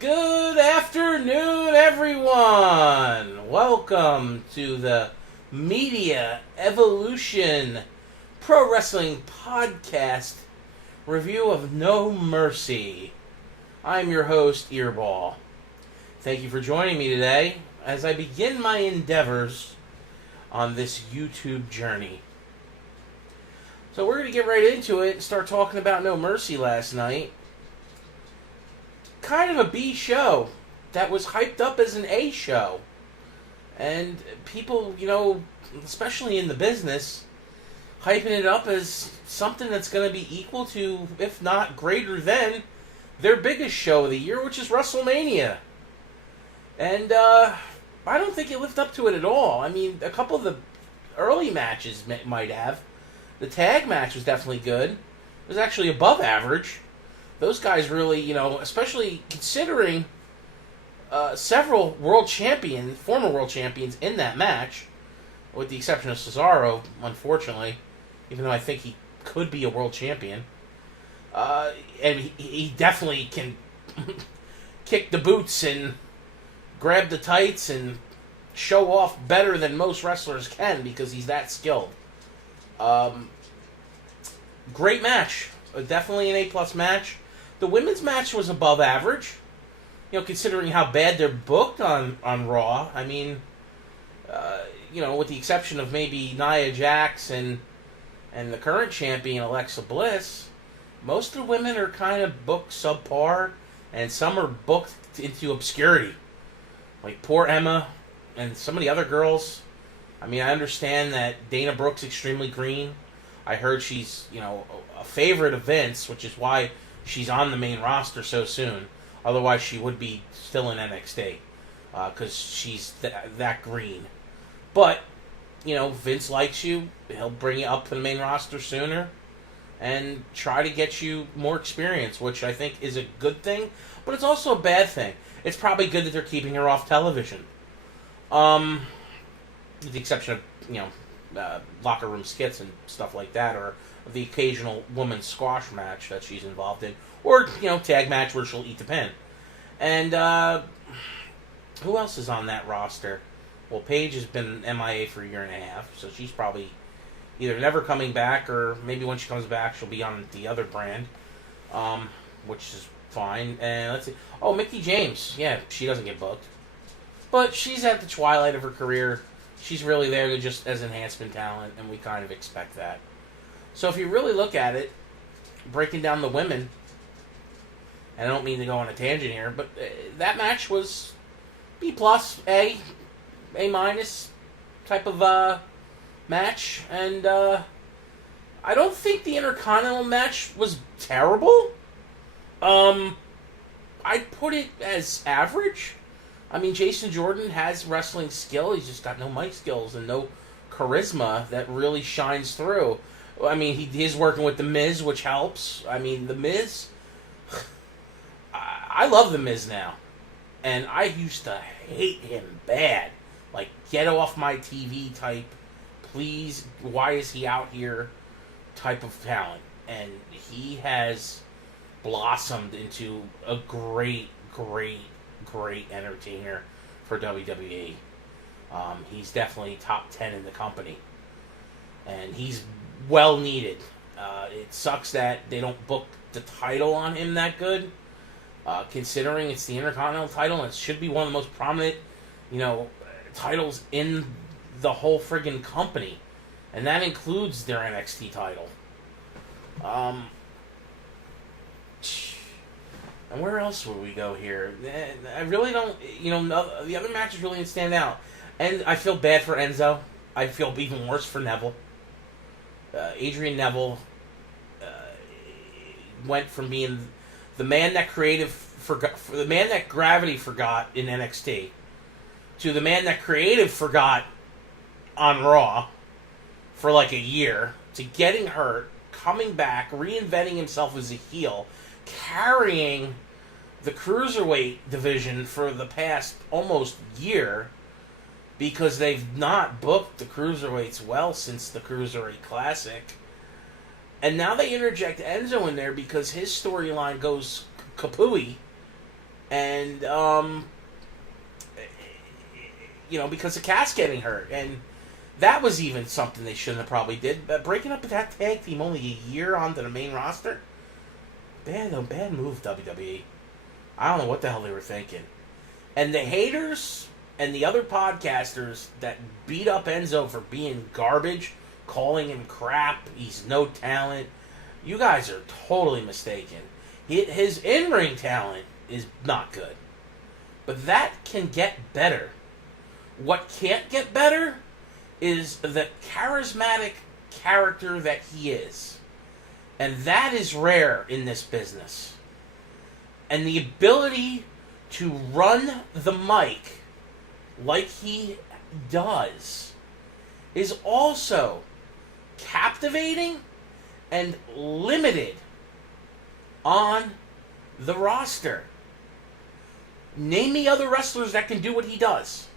Good afternoon, everyone. Welcome to the Media Evolution Pro Wrestling Podcast review of No Mercy. I'm your host, Earball. Thank you for joining me today as I begin my endeavors on this YouTube journey. So we're going to get right into it and start talking about No Mercy last night. Kind of a B show that was hyped up as an A show. And people, especially in the business, hyping it up as something that's going to be equal to, if not greater than, their biggest show of the year, which is WrestleMania. And I don't think it lived up to it at all. I mean, a couple of the early matches might have. The tag match was definitely good. It was actually above average. Those guys really, especially considering several former world champions in that match, with the exception of Cesaro, unfortunately, even though I think he could be a world champion. And he definitely can kick the boots and grab the tights and show off better than most wrestlers can because he's that skilled. Great match. Definitely an A+ match. The women's match was above average, considering how bad they're booked on Raw. I mean, with the exception of maybe Nia Jax and the current champion, Alexa Bliss, most of the women are kind of booked subpar, and some are booked into obscurity. Like poor Emma and some of the other girls. I mean, I understand that Dana Brooke's extremely green. I heard she's, a favorite of Vince, which is why she's on the main roster so soon. Otherwise, she would be still in NXT because she's that green. But, Vince likes you. He'll bring you up to the main roster sooner and try to get you more experience, which I think is a good thing. But it's also a bad thing. It's probably good that they're keeping her off television. With the exception of, locker room skits and stuff like that, or the occasional women's squash match that she's involved in, or tag match where she'll eat the pin. And who else is on that roster? Well, Paige has been MIA for a year and a half, so she's probably either never coming back, or maybe when she comes back she'll be on the other brand, which is fine. And let's see, Mickie James, she doesn't get booked, but she's at the twilight of her career. She's really there to just as enhancement talent, and we kind of expect that. So if you really look at it, breaking down the women, and I don't mean to go on a tangent here, but that match was B+, A- type of match, and I don't think the Intercontinental match was terrible. I'd put it as average. I mean, Jason Jordan has wrestling skill. He's just got no mic skills and no charisma that really shines through. I mean, he's working with The Miz, which helps. I mean, The Miz... I love The Miz now. And I used to hate him bad. Like, get off my TV type. Please, why is he out here type of talent. And he has blossomed into a great entertainer for WWE. He's definitely top 10 in the company. And he's well needed. It sucks that they don't book the title on him that good. Considering it's the Intercontinental title and it should be one of the most prominent, titles in the whole friggin' company. And that includes their NXT title. And where else would we go here? I really don't, the other matches really didn't stand out. And I feel bad for Enzo. I feel even worse for Neville. Adrian Neville went from being the man that the man that Gravity forgot in NXT, to the man that Creative forgot on Raw for like a year, to getting hurt, coming back, reinventing himself as a heel, carrying the Cruiserweight division for the past almost year, because they've not booked the Cruiserweights well since the Cruiserweight Classic. And now they interject Enzo in there because his storyline goes kapooey. And, because of Cass getting hurt. And that was even something they shouldn't have probably did. But breaking up that tag team only a year onto the main roster, bad move, WWE. I don't know what the hell they were thinking. And the haters and the other podcasters that beat up Enzo for being garbage, calling him crap, he's no talent, you guys are totally mistaken. His in-ring talent is not good. But that can get better. What can't get better is the charismatic character that he is. And that is rare in this business. And the ability to run the mic like he does is also captivating and limited on the roster. Name me other wrestlers that can do what he does.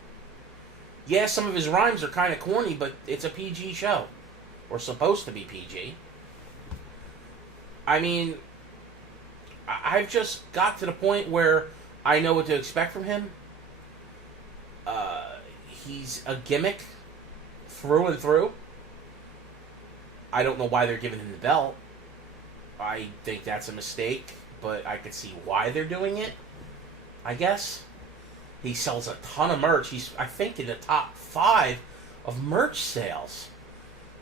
Yeah, some of his rhymes are kind of corny, but it's a PG show. Or supposed to be PG. I mean, I've just got to the point where I know what to expect from him. He's a gimmick through and through. I don't know why they're giving him the belt. I think that's a mistake, but I could see why they're doing it, I guess. He sells a ton of merch. He's, I think, in the top 5 of merch sales.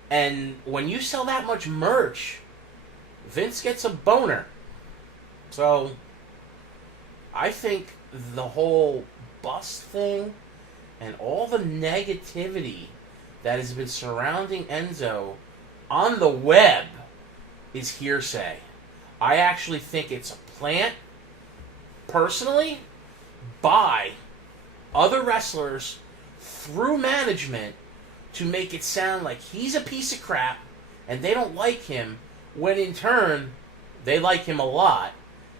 And when you sell that much merch, Vince gets a boner. So, I think the whole bust thing and all the negativity that has been surrounding Enzo on the web is hearsay. I actually think it's a plant, personally, by other wrestlers through management to make it sound like he's a piece of crap and they don't like him, when in turn they like him a lot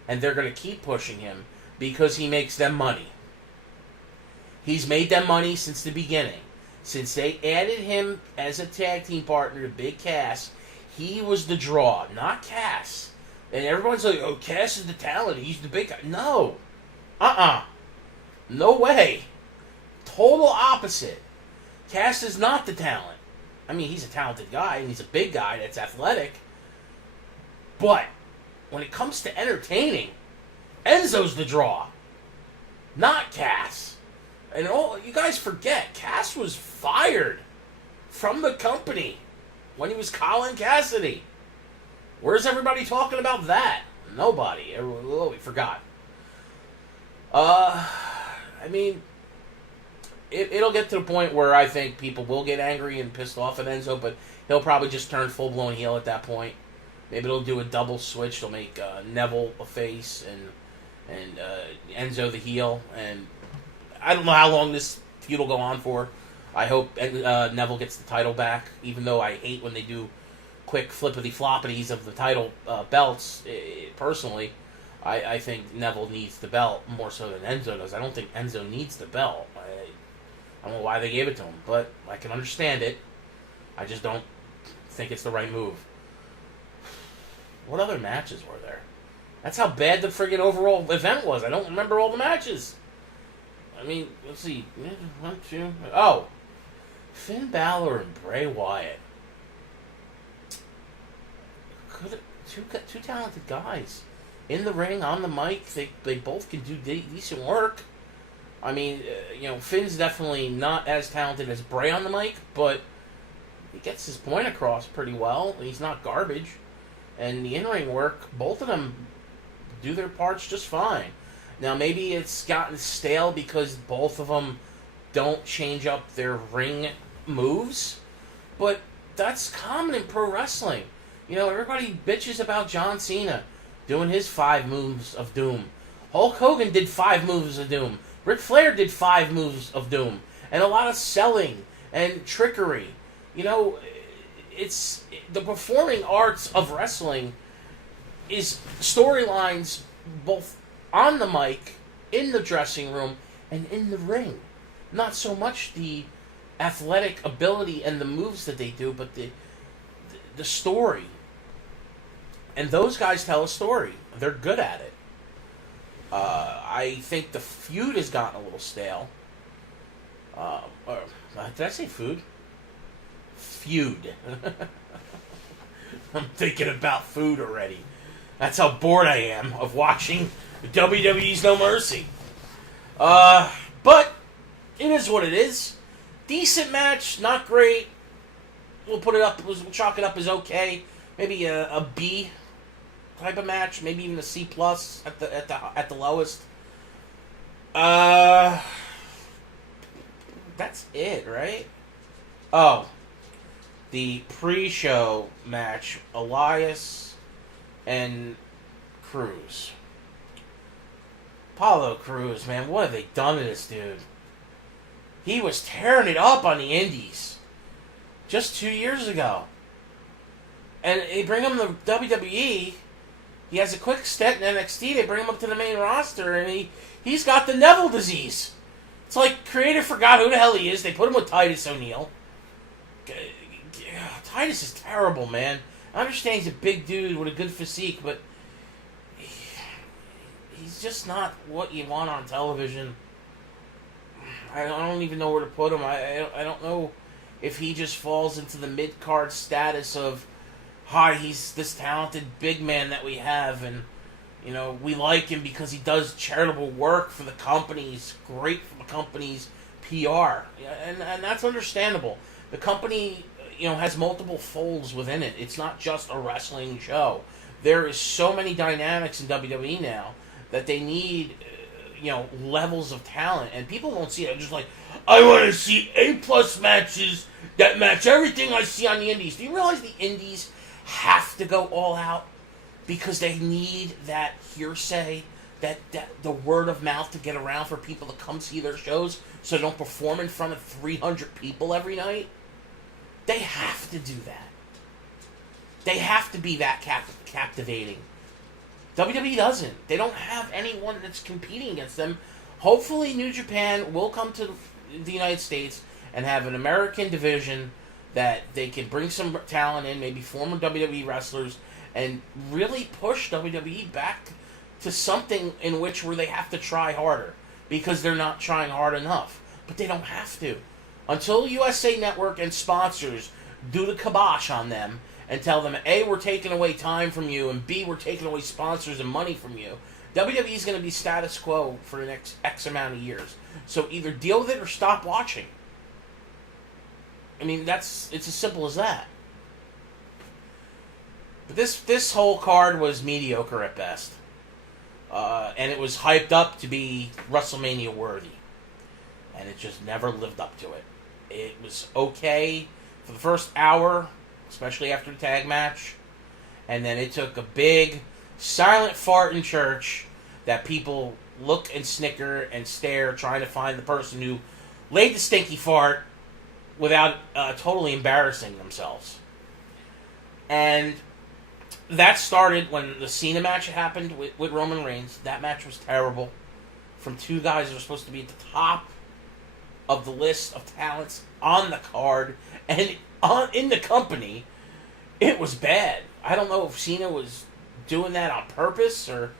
and they're going to keep pushing him because he makes them money. He's made them money since the beginning. Since they added him as a tag team partner to Big Cass, he was the draw, not Cass. And everyone's like, oh, Cass is the talent, he's the big guy. No. No way. Total opposite. Cass is not the talent. I mean, he's a talented guy, and he's a big guy that's athletic. But when it comes to entertaining, Enzo's the draw, not Cass. And all you guys forget, Cass was fired from the company when he was Colin Cassidy. Where's everybody talking about that? Nobody. We forgot. I mean, it'll get to the point where I think people will get angry and pissed off at Enzo, but he'll probably just turn full-blown heel at that point. Maybe they'll do a double switch. They'll make Neville a face and Enzo the heel. And I don't know how long this feud will go on for. I hope Neville gets the title back, even though I hate when they do quick flippity-floppities of the title belts. Personally, I think Neville needs the belt more so than Enzo does. I don't think Enzo needs the belt. I don't know why they gave it to him, but I can understand it. I just don't think it's the right move. What other matches were there? That's how bad the friggin' overall event was. I don't remember all the matches. I mean, let's see. 1, 2... Oh! Finn Balor and Bray Wyatt. Two talented guys. In the ring, on the mic, they both can do decent work. I mean, Finn's definitely not as talented as Bray on the mic, but he gets his point across pretty well. He's not garbage. And the in-ring work, both of them do their parts just fine. Now, maybe it's gotten stale because both of them don't change up their ring moves, but that's common in pro wrestling. Everybody bitches about John Cena doing his 5 moves of doom. Hulk Hogan did 5 moves of doom. Ric Flair did 5 moves of doom. And a lot of selling and trickery. It's the performing arts of wrestling is storylines both on the mic, in the dressing room, and in the ring. Not so much the athletic ability and the moves that they do, but the story. And those guys tell a story. They're good at it. I think the feud has gotten a little stale. Did I say food? Feud. I'm thinking about food already. That's how bored I am of watching WWE's No Mercy. But it is what it is. Decent match, not great. We'll put it up. We'll chalk it up as okay. Maybe a B type of match. Maybe even a C plus at the lowest. That's it, right? Oh, the pre-show match: Elias and Cruz. Apollo Crews, man, what have they done to this dude? He was tearing it up on the indies just 2 years ago. And they bring him to WWE. He has a quick stint in NXT. They bring him up to the main roster, and he's got the Neville disease. It's like creator forgot who the hell he is. They put him with Titus O'Neil. Titus is terrible, man. I understand he's a big dude with a good physique, but he's just not what you want on television. I don't even know where to put him. I don't know if he just falls into the mid-card status of, hi, he's this talented big man that we have, and, you know, we like him because he does charitable work for the company. He's great for the company's PR. And that's understandable. The company, you know, has multiple folds within it. It's not just a wrestling show. There is so many dynamics in WWE now that they need, you know, levels of talent, and people won't see it. They're just like, I want to see A-plus matches that match everything I see on the indies. Do you realize the indies have to go all out because they need that hearsay, that the word of mouth to get around for people to come see their shows so they don't perform in front of 300 people every night? They have to do that. They have to be that captivating. WWE doesn't. They don't have anyone that's competing against them. Hopefully New Japan will come to the United States and have an American division that they can bring some talent in, maybe former WWE wrestlers, and really push WWE back to something in which where they have to try harder because they're not trying hard enough. But they don't have to. Until USA Network and sponsors do the kibosh on them and tell them, A, we're taking away time from you, and B, we're taking away sponsors and money from you, WWE is going to be status quo for the next X amount of years. So either deal with it or stop watching. I mean, it's as simple as that. But this whole card was mediocre at best. And it was hyped up to be WrestleMania worthy. And it just never lived up to it. It was okay for the first hour, especially after the tag match. And then it took a big silent fart in church that people look and snicker and stare trying to find the person who laid the stinky fart without totally embarrassing themselves. And that started when the Cena match happened with Roman Reigns. That match was terrible. From two guys that were supposed to be at the top of the list of talents on the card and in the company. It was bad. I don't know if Cena was doing that on purpose or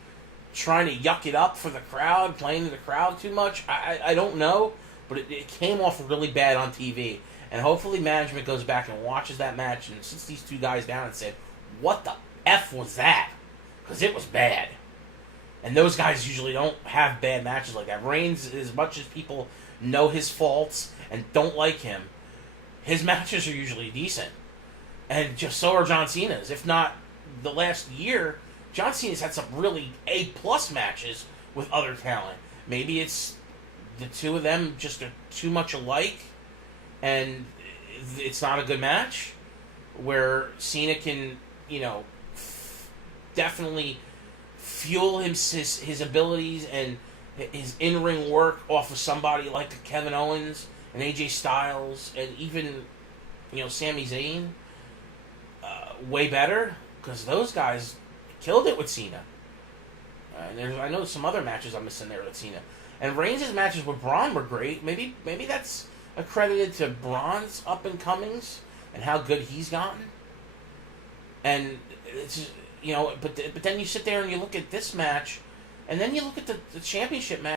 trying to yuck it up for the crowd, playing to the crowd too much. I don't know, but it came off really bad on TV. And hopefully management goes back and watches that match and sits these two guys down and said, what the F was that? Because it was bad. And those guys usually don't have bad matches like that. Reigns, as much as people know his faults and don't like him, his matches are usually decent. And just so are John Cena's. If not the last year, John Cena's had some really A-plus matches with other talent. Maybe it's the two of them just are too much alike, and it's not a good match, where Cena can, you know, definitely fuel his abilities and his in-ring work off of somebody like Kevin Owens and AJ Styles and even, you know, Sami Zayn. Way better, because those guys killed it with Cena. I know some other matches I'm missing there with Cena. And Reigns' matches with Braun were great. Maybe that's accredited to Braun's up-and-comings and how good he's gotten. And it's, you know, but then you sit there and you look at this match, And then you look at the championship match.